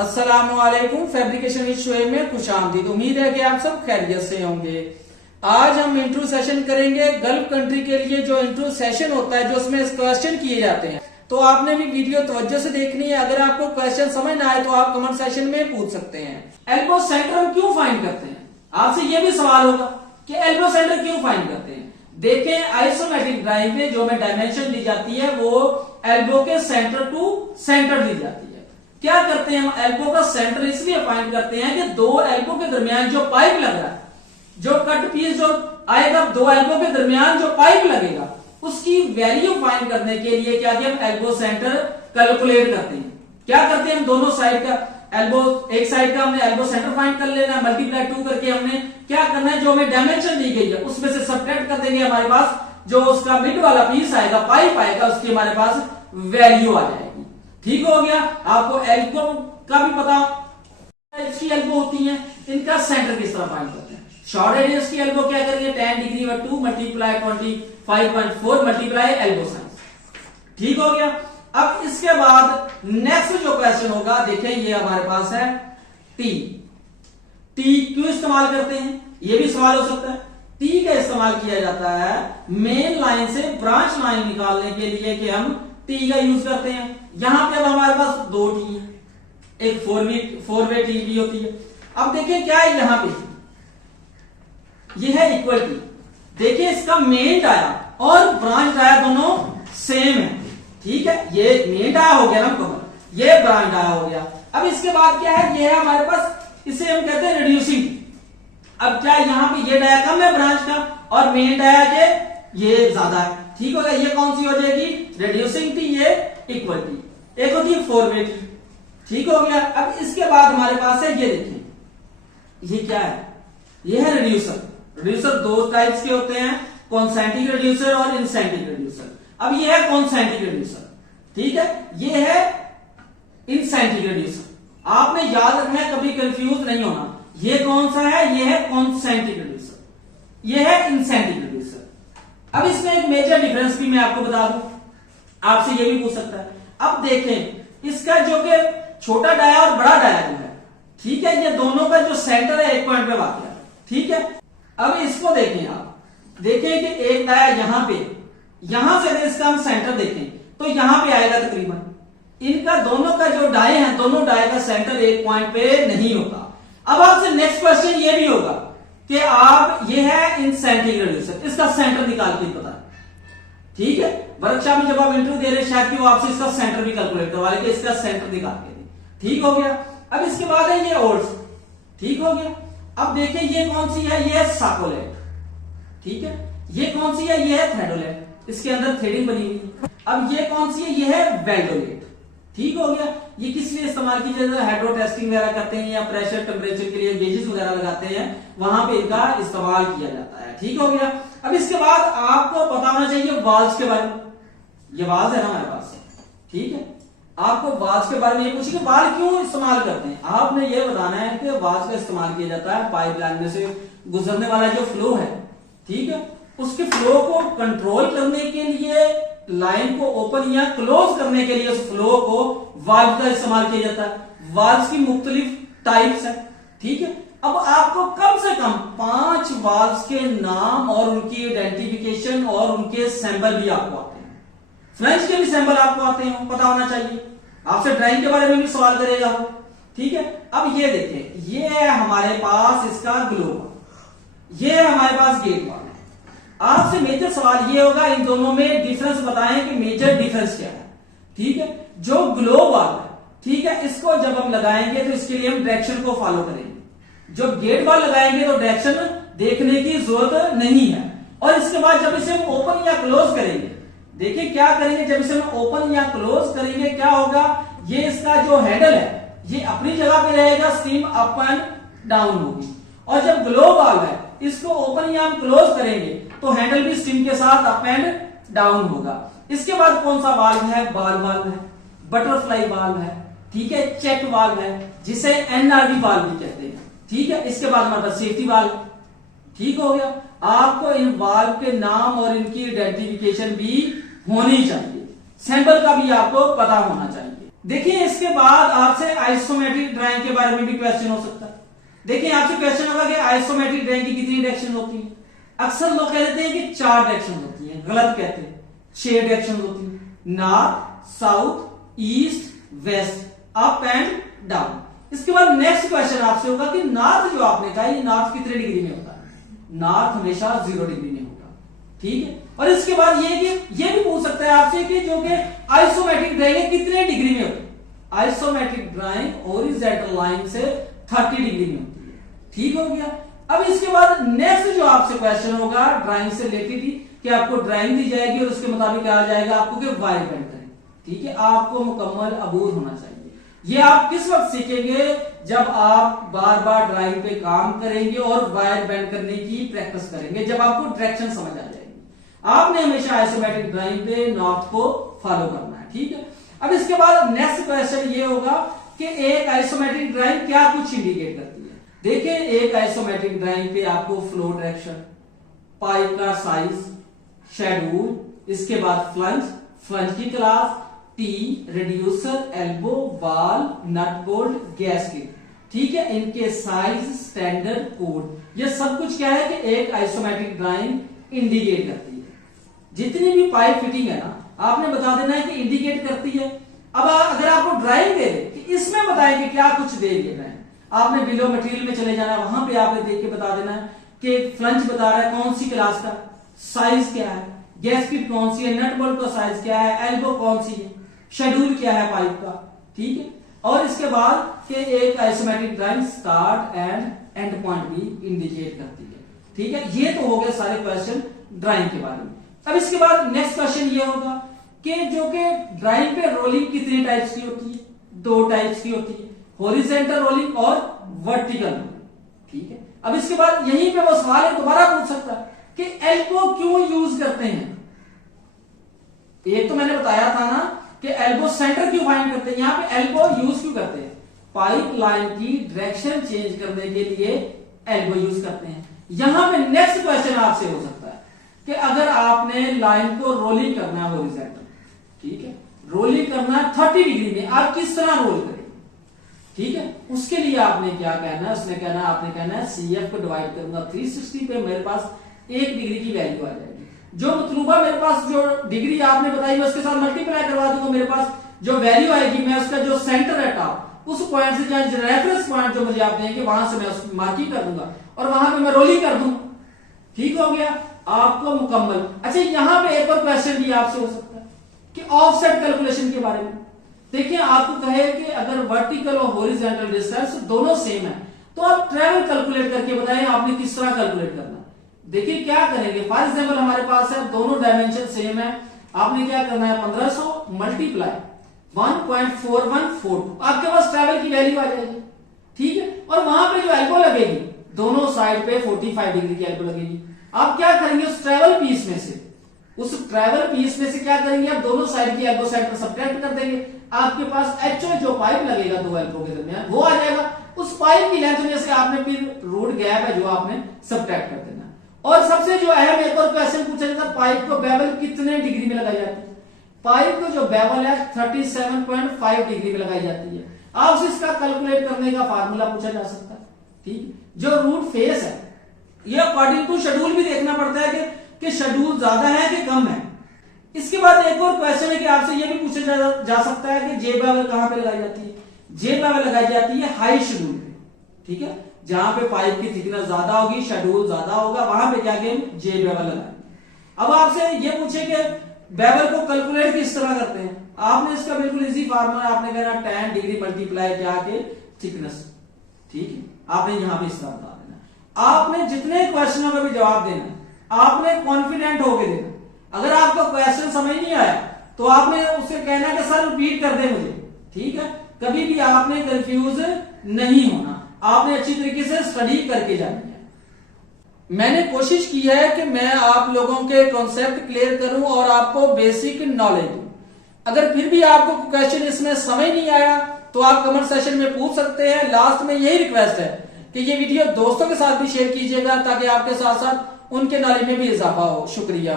अस्सलामुअलैकुम। Fabrication with Shoaib में खुशामदीद। उम्मीद है कि आप सब खैरियत से होंगे। आज हम इंट्रो सेशन करेंगे गल्फ कंट्री के लिए। जो इंट्रो सेशन होता है, जो उसमें क्वेश्चन किए जाते हैं, तो आपने भी वीडियो तवज्जो से देखनी है। अगर आपको क्वेश्चन समझ ना आए तो आप कमेंट सेशन में पूछ सकते हैं। एल्बो सेंटर हम क्यों फाइंड करते हैं? आपसे ये भी सवाल होगा कि एल्बो सेंटर क्यों फाइंड करते हैं। देखें, आइसोमेट्रिक ड्राइंग में जो हमें डायमेंशन दी जाती है वो एल्बो के सेंटर टू सेंटर दी जाती है। क्या करते हैं हम? एल्बो का सेंटर इसलिए फाइंड करते हैं कि दो एल्बो के दरमियान जो पाइप लग रहा है, जो कट पीस जो आएगा, दो एल्बो के दरमियान जो पाइप लगेगा, उसकी वैल्यू फाइंड करने के लिए क्या किया, हम एल्बो सेंटर कैलकुलेट करते हैं। क्या करते हैं हम? दोनों साइड का एल्बो, एक साइड का हमने एल्बो सेंटर फाइंड कर लेना है, मल्टीप्लाई 2 करके हमने क्या करना है, जो हमें डायमेंशन दी गई है उसमें से सबट्रैक्ट कर देंगे। हमारे पास जो उसका मिड वाला पीस आएगा, पाइप आएगा, उसकी हमारे पास वैल्यू आ जाएगी। ठीक हो गया। आपको एल्बो का भी पता, इसकी एल्बो होती है, इनका सेंटर किस तरह फाइंड करते हैं। शॉर्ट रेडियस की एल्बो क्या करेंगे, 10 डिग्री और 2 मल्टीप्लाई 25.4 मल्टीप्लाई एल्बो साइज। ठीक हो गया। अब इसके बाद नेक्स्ट जो क्वेश्चन होगा, देखें ये हमारे पास है टी। टी क्यों इस्तेमाल करते हैं, ये भी सवाल हो सकता है। टी का इस्तेमाल किया जाता है मेन लाइन से ब्रांच लाइन निकालने के लिए कि हम टी का यूज करते हैं। यहां पे अब हमारे पास दो टी है, एक फोर वे टी भी होती है। अब देखिए क्या है यहां पे, ये है इक्वल टी। देखिए इसका मेन डाया और ब्रांच डाया दोनों सेम है। ठीक है, ये मेन डाया हो गया ना कवर, ये ब्रांच डाया हो गया। अब इसके बाद क्या है, ये है हमारे पास, इसे हम कहते हैं रिड्यूसिंग। अब क्या यहां पे ये डाया कम है ब्रांच का और मेन डाया के ये ज्यादा है। ठीक हो गया। ये कौन सी हो जाएगी, रिड्यूसिंग टी, ये इक्वल टी। एक होती है फोर वे टी। ठीक हो गया। अब इसके बाद हमारे पास है, ये देखिए ये क्या है, ये है रिड्यूसर। रिड्यूसर दो टाइप्स के होते हैं, कॉन्सेंट्रिक रिड्यूसर और इनसेंट्रिक रिड्यूसर। अब ये है कॉन्सेंट्रिक रिड्यूसर, ठीक है, ये है इनसेंट्रिक रिड्यूसर। आपने याद रखना है, कभी कंफ्यूज नहीं होना। ये कौन सा है, ये है कॉन्सेंट्रिक रिड्यूसर, ये है इनसेंट्रिक रिड्यूसर। अब इसमें एक मेजर डिफरेंस भी मैं आपको बता दूं, आपसे ये भी पूछ सकता है। अब देखें इसका जो कि छोटा डाया और बड़ा डाया जो है, ठीक है, ये दोनों का जो सेंटर है एक पॉइंट पे वाक़ है। ठीक है। अब इसको देखें, आप देखें कि एक डाया यहां पे, यहां से अगर इसका हम सेंटर देखें तो यहां पे आएगा तकरीबन। इनका दोनों का जो डाय है, दोनों डाय का सेंटर एक पॉइंट पे नहीं होता। अब आपसे नेक्स्ट क्वेश्चन ये भी होगा कि आप, ये है इनसेंट्रिक रिड्यूसर, इसका सेंटर निकाल के पता है। ठीक है, वर्कशॉप में जब आप इंटरव्यू दे रहे हैं शायद कि वो आपसे इसका सेंटर भी कैलकुलेट करवा लेंगे, इसका सेंटर निकाल के दे। ठीक हो गया। अब इसके बाद है ये ओल्स। ठीक हो गया। अब देखिए ये कौन सी है, ये है साकोलेट। ठीक है, ये कौन सी है, ये है थ्रेडोलेट, इसके अंदर थ्रेडिंग बनी हुई है। अब ये कौन सी है, ये है वेल्डोलेट। ठीक हो गया। ये किस लिए इस्तेमाल की जाती है, हाइड्रो टेस्टिंग वगैरह करते हैं या प्रेशर टेम्परेचर के लिए गेजेस वगैरह लगाते हैं, वहां पे इनका इस्तेमाल किया जाता है। ठीक हो गया। अब इसके बाद आपको पता होना चाहिए वाल्व्स के बारे में। ये वाल्व है ना हमारे पास, ठीक है, आपको वाल्व के बारे में ये पूछे कि वाल्व क्यों इस्तेमाल करते हैं। आपने ये बताना है कि वाल्व का इस्तेमाल किया जाता है पाइपलाइन में से गुजरने वाला जो फ्लो है, ठीक है, उसके फ्लो को कंट्रोल करने के लिए, लाइन को ओपन या क्लोज करने के लिए उस फ्लो को वाल्व का इस्तेमाल किया जाता है। वाल्व की मुख्तलिफ टाइप्स है। ठीक है। अब आपको कम से कम 5 वाल्व के नाम और उनकी आइडेंटिफिकेशन और उनके सैंपल भी आपको आते हैं। फ्रेंच के भी सैंपल आपको आते हैं, पता होना चाहिए। आपसे ड्राइंग के बारे में भी सवाल करेगा वो। ठीक है। अब ये देखें, ये है हमारे पास इसका ग्लोब, ये है हमारे पास गेट वाल्व। आपसे मेजर सवाल ये होगा, इन दोनों में डिफरेंस बताएं कि मेजर डिफरेंस क्या है। ठीक है। जो ग्लोब वाल्व है, ठीक है, इसको जब हम लगाएंगे तो इसके लिए हम डायरेक्शन को फॉलो करेंगे। जो गेट वाल्व लगाएंगे तो डायरेक्शन देखने की जरूरत नहीं है। और इसके बाद जब इसे हम ओपन या क्लोज करेंगे, देखिए क्या करेंगे, जब इसे हम ओपन या क्लोज करेंगे क्या होगा, ये इसका जो हैंडल है ये अपनी जगह पे रहेगा, स्टीम अप एंड डाउन होगी। और जब ग्लोब वाल्व है, इसको ओपन या हम क्लोज करेंगे तो हैंडल भी स्टीम के साथ अप एंड डाउन होगा। इसके बाद कौन सा वाल्व है, बाल वाल्व है, बटरफ्लाई वाल्व है, ठीक है, चेक वाल्व है, जिसे एनआरवी वाल्व भी कहते हैं। ठीक है। इसके बाद हमारे पास सेफ्टी वाल्व। ठीक हो गया। आपको इन वाल्व के नाम और इनकी आइडेंटिफिकेशन भी होनी चाहिए, सैंपल का भी आपको पता होना चाहिए। देखिए इसके बाद आपसे आइसोमेट्रिक ड्राइंग के बारे में भी क्वेश्चन हो सकता है। देखिए आपसे क्वेश्चन होगा कि आइसोमेट्रिक ड्राइंग की कितनी डायरेक्शन होती है। अक्सर लोग कह देते हैं कि 4 डायरेक्शन होती है, गलत कहते हैं, 6 डायरेक्शन होती है, north, south, east, west, up and down. इसके बाद नेक्स्ट क्वेश्चन आपसे होगा कि नॉर्थ जो आपने कहा, ये नॉर्थ कितने डिग्री में होता है। नॉर्थ हमेशा 0 डिग्री में होगा, ठीक है। और इसके बाद ये भी पूछ सकता है आपसे कि जो कि आइसोमेट्रिक ड्राइंग कितने डिग्री में होती है। आइसोमेट्रिक ड्राइंग हॉरिजॉन्टल लाइन से 30 डिग्री में होती है, ठीक हो गया। अब इसके बाद नेक्स्ट जो आपसे क्वेश्चन होगा ड्राइंग से रिलेटेड ही, कि आपको ड्राइंग दी जाएगी और उसके मुताबिक कहा जाएगा आपको कि वायर बेंड करें, ठीक है। आपको मुकम्मल अबूर होना चाहिए। ये आप किस वक्त सीखेंगे, जब आप बार बार ड्राइंग पे काम करेंगे और वायर बेंड करने की प्रैक्टिस करेंगे, जब आपको डायरेक्शन समझ आ जाएगी। आपने हमेशा आइसोमेट्रिक ड्राइंग पे नॉर्थ को फॉलो करना है, ठीक है। अब इसके बाद नेक्स्ट क्वेश्चन ये होगा कि एक आइसोमेट्रिक ड्राइंग क्या कुछ इंडिकेट करती है। देखिए एक आइसोमेट्रिक ड्राइंग पे आपको फ्लो डायरेक्शन, पाइप का साइज, शेड्यूल, इसके बाद फ्लंज की क्लास, टी, रिड्यूसर, एल्बो, बाल, नट बोल्ट, गैस्केट, ठीक है, इनके साइज, स्टैंडर्ड, कोड, ये सब कुछ क्या है कि एक आइसोमेट्रिक ड्राइंग इंडिकेट करती है। जितनी भी पाइप फिटिंग है ना, आपने बता देना है कि इंडिकेट करती है। अब अगर आपको ड्राइंग दे दे कि इसमें बताएंगे क्या कुछ दे देना है, आपने बिलो मटेरियल में चले जाना है, वहां पे आपने देख के बता देना है कि फ्लंज बता रहा है कौन सी क्लास का, साइज क्या है, गैस्केट कौन सी है, नट बोल्ट का साइज क्या है, एल्बो कौन सी है, शेड्यूल क्या है पाइप का, ठीक है। और इसके बाद कि एक isometric drawing start and and point भी इंडिकेट करती है, ठीक है। ये तो हो गए सारे क्वेश्चन ड्राइंग के बारे में। अब इसके बाद नेक्स्ट क्वेश्चन ये होगा कि जो कि ड्राइंग पे रोलिंग कितने टाइप्स की होती है। 2 टाइप्स की होती है, हॉरिजॉन्टल रोलिंग और वर्टिकल रोलिंग, ठीक है। अब इसके बाद यहीं पे वो सवाल दोबारा पूछ सकता है कि एल्बो क्यों यूज करते हैं। एक तो मैंने बताया था ना कि एल्बो सेंटर क्यों फाइंड करते हैं, यहां पे एल्बो यूज क्यों करते हैं, पाइप लाइन की डायरेक्शन चेंज करने के लिए एल्बो यूज करते हैं। यहां पे नेक्स्ट क्वेश्चन आपसे हो सकता है कि अगर आपने लाइन को रोलिंग करना है हॉरिजॉन्टल, ठीक है, रोलिंग करना है 30 डिग्री में, आप किस तरह रोल करेंगे, ठीक है। उसके लिए आपने क्या कहना है, उसने कहना है, आपने कहना है CF को डिवाइड करूंगा 360 पे, मेरे पास 1 डिग्री की वैल्यू आ जाएगी। जो मतलूबा मेरे पास जो डिग्री आपने बताई मैं उसके साथ मल्टीप्लाई करवा दूंगा, मेरे पास जो वैल्यू आएगी मैं उसका जो सेंटर है टॉप, उस पॉइंट से जो रेफरेंस पॉइंट जो मुझे आप देंगे वहां से मैं उसकी मार्किंग कर दूंगा और वहां पे मैं रोलिंग कर दूंगा, ठीक हो गया आपको मुकम्मल। अच्छा यहां पे एक और क्वेश्चन भी आपसे हो सकता है कि ऑफसेट कैलकुलेशन के बारे में। देखिए आपको कहे कि अगर वर्टिकल और हॉरिजॉन्टल डिस्टेंस दोनों सेम है तो आप ट्रेवल कैलकुलेट करके बताएं आपने किस तरह कैलकुलेट करना। देखिए क्या करेंगे, फॉर एग्जांपल हमारे पास है दोनों डायमेंशन सेम है, आपने क्या करना है 1500 मल्टीप्लाई 1.4142, आपके पास ट्रेवल की वैल्यू आ जाएगी, ठीक है। और वहां पे जो एल्बो लगेगी दोनों साइड पे 45 डिग्री की एल्बो लगेगी। आप क्या करेंगे उस ट्रेवल पीस में से क्या करेंगे, आप दोनों साइड की एल्बो सेंटर सब्ट्रैक्ट कर देंगे, आपके पास एक्चुअल जो पाइप लगेगा 2 एल्बो के दरमियान वो आ जाएगा। उस पाइप की लेंथ में से आपने फिर रूट गैप है जो आपने सब्ट्रैक्ट कर देना। और सबसे जो अहम एक और क्वेश्चन पूछा जाता है, पाइप को बेवल कितने डिग्री में लगाई जाती है। पाइप को जो बेवल है 37.5 डिग्री में लगाई जाती है। आपसे इसका कैलकुलेट करने का फार्मूला पूछा जा सकता है, ठीक। जो रूट फेस है ये अकॉर्डिंग टू शेड्यूल भी देखना पड़ता है कि शेड्यूल ज्यादा है कि कम है। इसके बाद एक और क्वेश्चन है कि आपसे ये भी पूछा जा सकता है कि जे बेवल कहां पे लगाई जाती है। जे बेवल लगाई जाती है हाई शेड्यूल पे, ठीक है, जहां पे पाइप की थिकनेस ज्यादा होगी, शेड्यूल ज्यादा होगा, वहां पे क्या करेंगे जे बेवल लगाएंगे। अब आपसे ये पूछे कि बेवल को कैलकुलेट किस तरह करते हैं, आपने इसका बिल्कुल इजी फार्मूला आपने कहना 10 डिग्री मल्टीप्लाई क्या के थिकनेस, ठीक है, आपने यहां पे इस तरह बता देना। आपने जितने क्वेश्चनों का भी जवाब देना आपने कॉन्फिडेंट होकर देना। अगर आपको क्वेश्चन समझ नहीं आया तो आपने उससे कहना कि सर रिपीट कर दे मुझे, ठीक है। कभी भी आपने कंफ्यूज नहीं होना, आपने अच्छी तरीके से स्टडी करके जानी है। मैंने कोशिश की है कि मैं आप लोगों के कॉन्सेप्ट क्लियर करूं और आपको बेसिक नॉलेज दूं। अगर फिर भी आपको क्वेश्चन इसमें समझ नहीं आया तो आप कमेंट सेशन में पूछ सकते हैं। लास्ट में यही रिक्वेस्ट है कि ये वीडियो दोस्तों के साथ भी शेयर कीजिएगा ताकि आपके साथ साथ उनके नॉलेज में भी इजाफा हो। शुक्रिया।